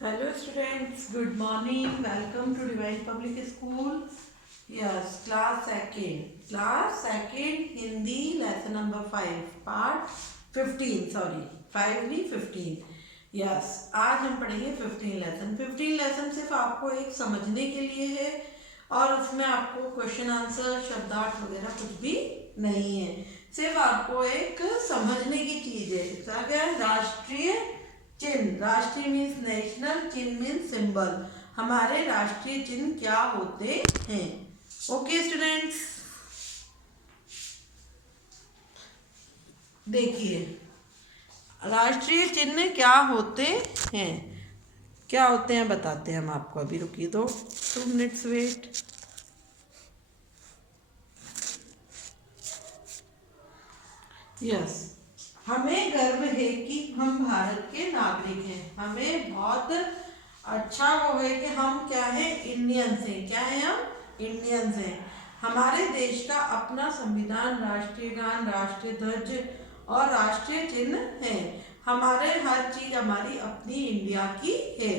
Hello students, good morning. Welcome to Divine Public School. Yes, class second. Class second Hindi lesson number 5 part 15 sorry 5 नहीं 15. Yes, आज हम पढ़ेंगे 15 lesson. 15 lesson सिर्फ आपको एक समझने के लिए है और उसमें आपको क्वेश्चन आंसर शब्दार्थ वगैरह कुछ भी नहीं है. सिर्फ आपको एक समझने की चीज है. इसका क्या है? राष्ट्रीय चिन्ह. राष्ट्रीय मीन्स नेशनल, चिन्ह मीन्स सिंबल. हमारे राष्ट्रीय चिन्ह क्या होते हैं? ओके स्टूडेंट्स, देखिए राष्ट्रीय चिन्ह क्या होते हैं. क्या होते हैं बताते हैं हम आपको. अभी रुकिए 2 मिनट्स वेट. यस, हमें गर्व है कि हम भारत के नागरिक हैं. हमें बहुत अच्छा वो है कि हम क्या है? इंडियंस हैं. क्या है? हम इंडियंस हैं. हमारे देश का अपना संविधान, राष्ट्रीय गान, राष्ट्रीय ध्वज और राष्ट्रीय चिन्ह है. हमारे हर चीज हमारी अपनी इंडिया की है.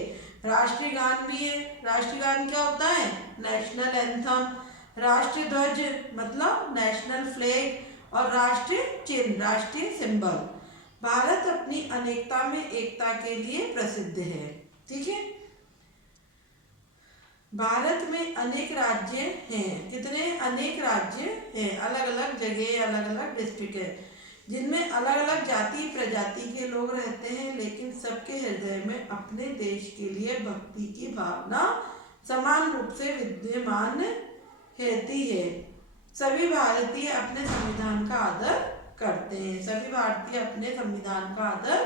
राष्ट्रीय गान भी है. राष्ट्रीय गान क्या होता है? National anthem. राष्ट्रीय ध्वज मतलब नेशनल फ्लैग. और राष्ट्रीय चिन्ह राष्ट्रीय सिंबल. भारत अपनी अनेकता में एकता के लिए प्रसिद्ध है. ठीक है. भारत में अनेक राज्य हैं. कितने? अनेक राज्य हैं. अलग अलग जगह, अलग अलग डिस्ट्रिक्ट है जिनमें अलग अलग जाति प्रजाति के लोग रहते हैं, लेकिन सबके हृदय में अपने देश के लिए भक्ति की भावना समान रूप से विद्यमान रहती है. सभी भारतीय अपने संविधान का आदर करते हैं. सभी भारतीय अपने संविधान का आदर.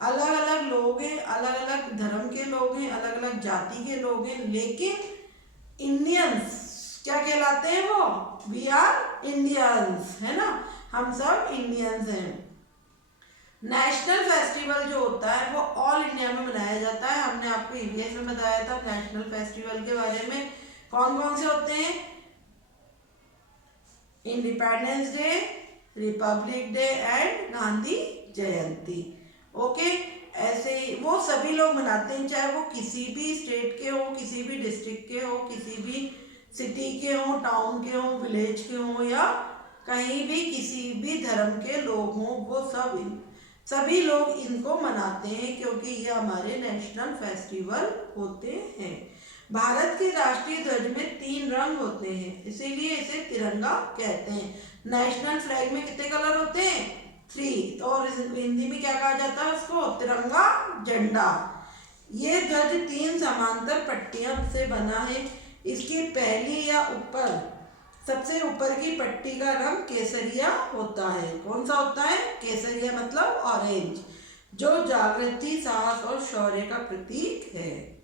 अलग अलग लोग हैं, अलग अलग धर्म के लोग हैं, अलग अलग जाति के लोग हैं, लेकिन इंडियंस क्या कहलाते हैं? वो वी आर इंडियंस, है ना. हम सब इंडियंस हैं. नेशनल फेस्टिवल जो होता है वो ऑल इंडिया में मनाया जाता है. हमने आपको ईवीएस में बताया था नेशनल फेस्टिवल के बारे में. कौन कौन से होते हैं? Independence day, Republic day and Gandhi Jayanti. Okay, ऐसे ही वो सभी लोग मनाते हैं, चाहे वो किसी भी स्टेट के हो, किसी भी डिस्ट्रिक्ट के हो, किसी भी सिटी के हो, टाउन के हो, विलेज के हो, या कहीं भी किसी भी धर्म के लोग हों. वो सभी लोग इनको मनाते हैं क्योंकि ये हमारे नेशनल फेस्टिवल होते हैं. भारत के राष्ट्रीय ध्वज में 3 रंग होते हैं, इसीलिए इसे तिरंगा कहते हैं. नेशनल फ्लैग में कितने कलर होते हैं? 3. और हिंदी में क्या कहा जाता है उसको? तिरंगा झंडा. ये ध्वज 3 समांतर पट्टियों से बना है. इसकी पहली या ऊपर सबसे ऊपर की पट्टी का रंग केसरिया होता है. कौन सा होता है? केसरिया मतलब ऑरेंज, जो जागृति, साहस और शौर्य का प्रतीक है.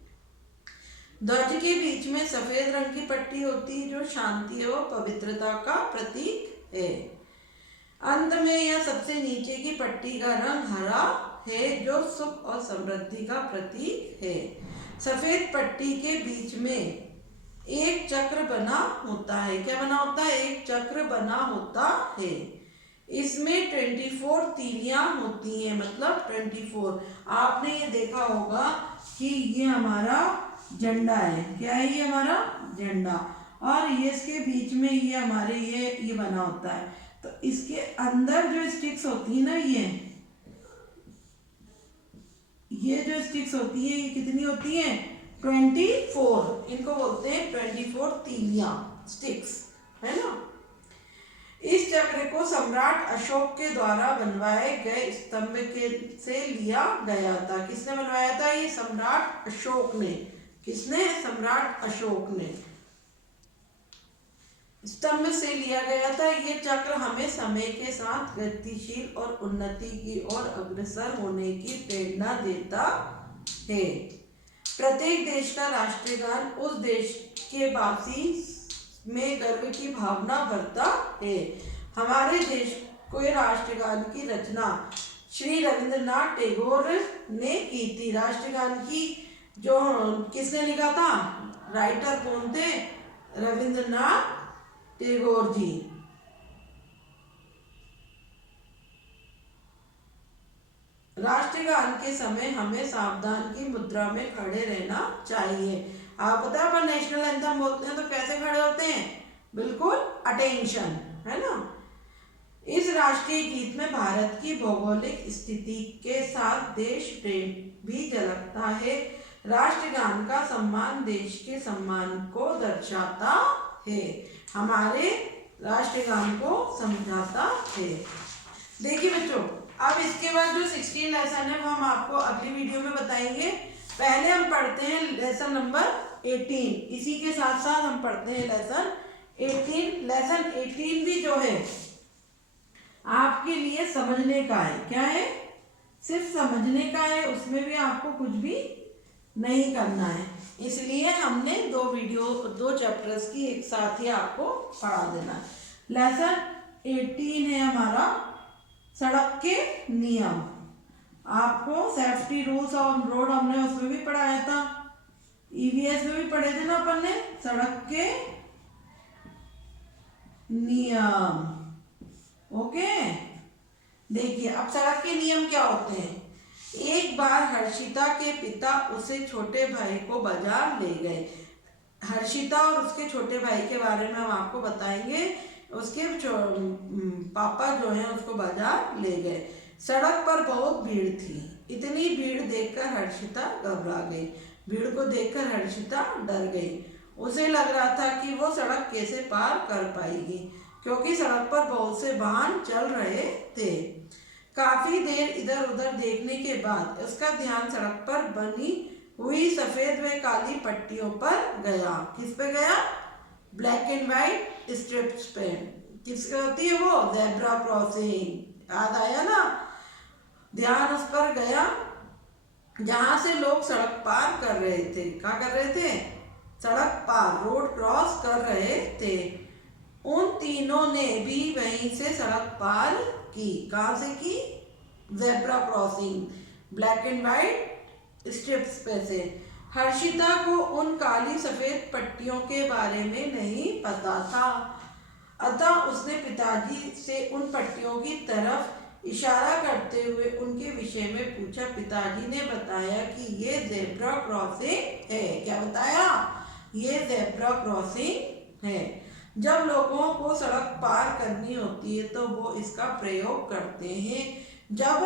ध्वज के बीच में सफेद रंग की पट्टी होती है जो शांति और पवित्रता का प्रतीक है. अंत में या सबसे नीचे की पट्टी का रंग हरा है जो सुख और समृद्धि का प्रतीक है. सफेद पट्टी के बीच में एक चक्र बना होता है. क्या बना होता है? एक चक्र बना होता है. इसमें 24 तीलियां होती हैं, मतलब 24. आपने ये देखा होगा कि ये हमारा झंडा है. क्या है? ये हमारा झंडा. और ये इसके बीच में ये हमारे ये बना होता है. तो इसके अंदर जो स्टिक्स होती है ना, ये जो स्टिक्स होती है ये कितनी होती है? 24. इनको बोलते हैं 24 तीलियां, स्टिक्स, है ना. इस चक्र को सम्राट अशोक के द्वारा बनवाए गए स्तंभ के से लिया गया था. किसने बनवाया था? ये सम्राट अशोक ने. किसने? सम्राट अशोक ने स्तंभ से लिया गया था. ये चक्र हमें समय के साथ गतिशील और उन्नति की ओर अग्रसर होने की प्रेरणा देता है. प्रत्येक देश का राष्ट्रीय गान उस देश के वासी में गर्व की भावना भरता है. हमारे देश के राष्ट्रीय गान की रचना श्री रविंद्रनाथ टैगोर ने की थी. राष्ट्रीय गान की जो किसने लिखा था? राइटर कौन थे? रविंद्रनाथ टैगोर जी. राष्ट्रगान के समय हमें सावधान की मुद्रा में खड़े रहना चाहिए। आप पता है अपन नेशनल एंथम बोलते हैं तो कैसे खड़े होते हैं, बिल्कुल अटेंशन, है ना। इस राष्ट्रीय गीत में भारत की भौगोलिक स्थिति के साथ देश प्रेम भी झलकता है। राष्ट्रगान का सम्मान देश के सम्मान को दर्शाता है, हमारे राष्ट्रगान को समझाता है। देखिए बच्चों, अब इसके बाद जो 16 लेसन है वो हम आपको अगली वीडियो में बताएंगे। पहले हम पढ़ते हैं लेसन नंबर 18, इसी के साथ साथ हम पढ़ते हैं लेसन 18। लेसन 18 भी जो है आपके लिए समझने का है। क्या है, सिर्फ समझने का है, उसमें भी आपको कुछ भी नहीं करना है। इसलिए हमने दो चैप्टर्स की एक साथ ही आपको पढ़ा देना। लेसन 18 है हमारा सड़क के नियम। आपको सेफ्टी रूल्स ऑन रोड हमने उसमें भी पढ़ाया था, ईवीएस में भी पढ़े थे ना अपन ने, सड़क के नियम। ओके, देखिए अब सड़क के नियम क्या होते हैं। एक बार हर्षिता के पिता उसे छोटे भाई को बाजार ले गए। हर्षिता और उसके छोटे भाई के बारे में हम आपको बताएंगे। उसके पापा जो हैं उसको बाजार ले गए। सड़क पर बहुत भीड़ थी। इतनी भीड़ देखकर हर्षिता घबरा गई। भीड़ को देखकर हर्षिता डर गई। उसे लग रहा था कि वो सड़क कैसे पार कर पाएगी, क्योंकि सड़क पर बहुत से वाहन चल रहे थे। काफी देर इधर उधर देखने के बाद उसका ध्यान सड़क पर बनी हुई सफेद व काली पट्टियों पर गया। किस पे गया, ब्लैक एंड व्हाइट स्ट्रिप्स पे। किस होती है वो, ज़ेब्रा क्रॉसिंग। याद आया ना, ध्यान उस पर गया जहां से लोग सड़क पार कर रहे थे। क्या कर रहे थे, सड़क पार, रोड क्रॉस कर रहे थे। उन तीनों ने भी वहीं से सड़क पार की। कहाँ से की, zebra crossing, black and white strips पे से। हर्षिता को उन काली सफेद पट्टियों के बारे में नहीं पता था, अतः उसने पिताजी से उन पट्टियों की तरफ इशारा करते हुए उनके विषय में पूछा। पिताजी ने बताया कि ये ज़ेब्रा क्रॉसिंग है। क्या बताया, ये ज़ेब्रा क्रॉसिंग है। जब लोगों को सड़क पार करनी होती है तो वो इसका प्रयोग करते हैं। जब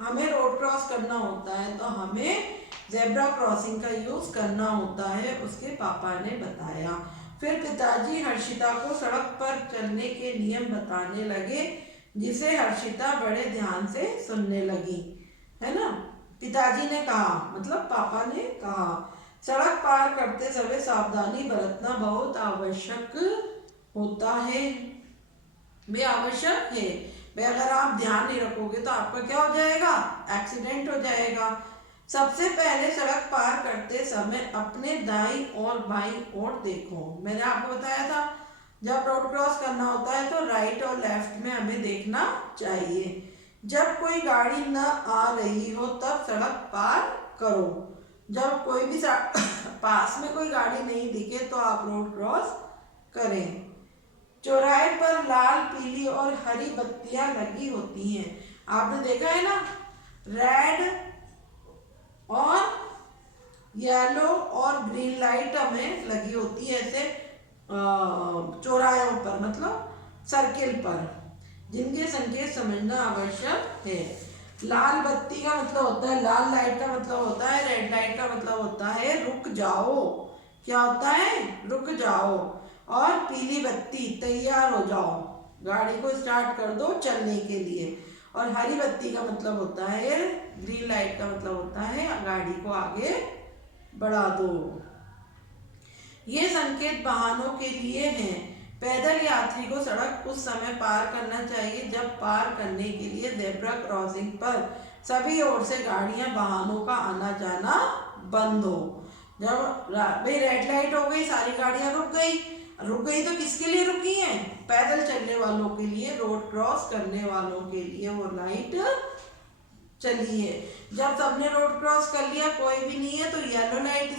हमें रोड क्रॉस करना होता है तो हमें ज़ेब्रा क्रॉसिंग का यूज़ करना होता है, उसके पापा ने बताया। फिर पिताजी हर्षिता को सड़क पर चलने के नियम बताने लगे, जिसे हर्षिता बड़े ध्यान से सुनने लगी, है ना। पिताजी ने कहा, मतलब पापा ने कहा, सड़क पार करते समय सावधानी बरतना बहुत आवश्यक होता है। वे आवश्यक है। वे अगर आप ध्यान नहीं रखोगे तो आपका क्या हो जाएगा, एक्सीडेंट हो जाएगा। सबसे पहले सड़क पार करते समय अपने दाईं और बाईं ओर देखो। मैंने आपको बताया था जब रोड क्रॉस करना होता है तो राइट और लेफ्ट में हमें देखना चाहिए। जब कोई गाड़ी न आ रही हो तब सड़क पार करो। जब कोई भी पास में कोई गाड़ी नहीं दिखे तो आप रोड क्रॉस करें। चौराहे पर लाल, पीली और हरी बत्तियां लगी होती हैं। आपने देखा है ना, रेड और येलो और ग्रीन लाइट हमें लगी होती है ऐसे चौराहों पर, मतलब सर्किल पर, जिनके संकेत समझना आवश्यक है। लाल बत्ती का मतलब होता है, लाल लाइट का मतलब होता है, रेड लाइट का मतलब होता है रुक जाओ। क्या होता है, रुक जाओ। और पीली बत्ती, तैयार हो जाओ, गाड़ी को स्टार्ट कर दो चलने के लिए। और हरी बत्ती का मतलब होता है, ग्रीन लाइट का मतलब होता है गाड़ी को आगे बढ़ा दो। ये संकेत वाहनों के लिए हैं। पैदल यात्री को सड़क उस समय पार करना चाहिए जब पार करने के लिए ज़ेब्रा क्रॉसिंग पर सभी ओर से गाड़ियां, वाहनों का आना जाना बंद हो। जब भाई रेड लाइट हो गई, सारी गाड़ियां रुक गई तो किसके लिए रुकी हैं, पैदल चलने वालों के लिए, रोड क्रॉस करने वालों के लिए वो लाइट चली है। जब सबने रोड क्रॉस कर लिया, कोई भी नहीं है, तो येलो लाइट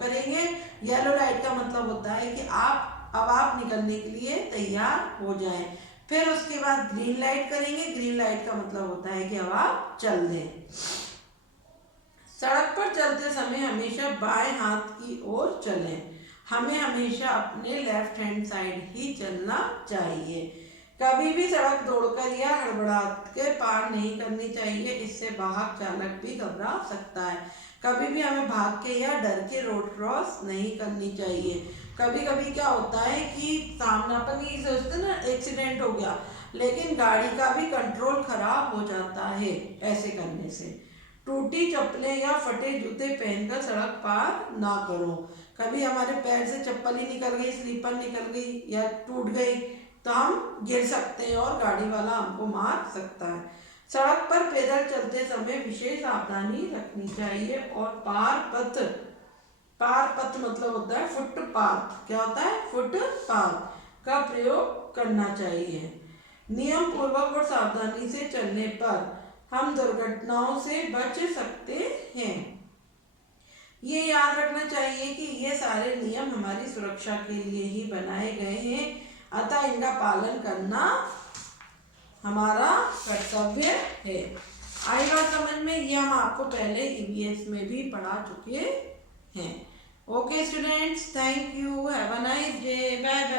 करेंगे। येलो लाइट का मतलब होता है कि आप निकलने के लिए तैयार हो जाएं। फिर उसके बाद ग्रीन लाइट करेंगे। ग्रीन लाइट का मतलब होता है कि अब आप चल दें। सड़क पर चलते समय हमेशा बाएं हाथ की ओर चलें। हमें हमेशा अपने लेफ्ट हैंड साइड ही चलना चाहिए। कभी भी सड़क दौड़कर या हड़बड़ा के पार नहीं करनी चाहिए, इससे वाहन चालक भी घबरा सकता है। कभी भी हमें भाग के या डर के रोड क्रॉस नहीं करनी चाहिए। कभी कभी क्या होता है कि सामने अपन ये सोचते ना एक्सीडेंट हो गया, लेकिन गाड़ी का भी कंट्रोल खराब हो जाता है ऐसे करने से। टूटी चप्पलें या फटे जूते पहनकर सड़क पार ना करो। कभी हमारे पैर से चप्पल ही निकल गई, स्लीपर निकल गई या टूट गई तो हम गिर सकते हैं और गाड़ी वाला हमको मार सकता है। सड़क पर पैदल चलते समय विशेष सावधानी रखनी चाहिए और पार पथ मतलब होता है फुटपाथ। क्या होता है? फुटपाथ का प्रयोग करना चाहिए। नियम पूर्वक और सावधानी से चलने पर हम दुर्घटनाओं से बच सकते हैं। ये याद रखना चाहिए कि ये सारे नियम हमारी सुरक्षा के लिए ही बनाए गए हैं, अतः इनका पालन करना हमारा कर्तव्य है। आई बात समझ में? ये हम आपको पहले ईवीएस में भी पढ़ा चुके हैं। Okay students, thank you, have a nice day, bye bye.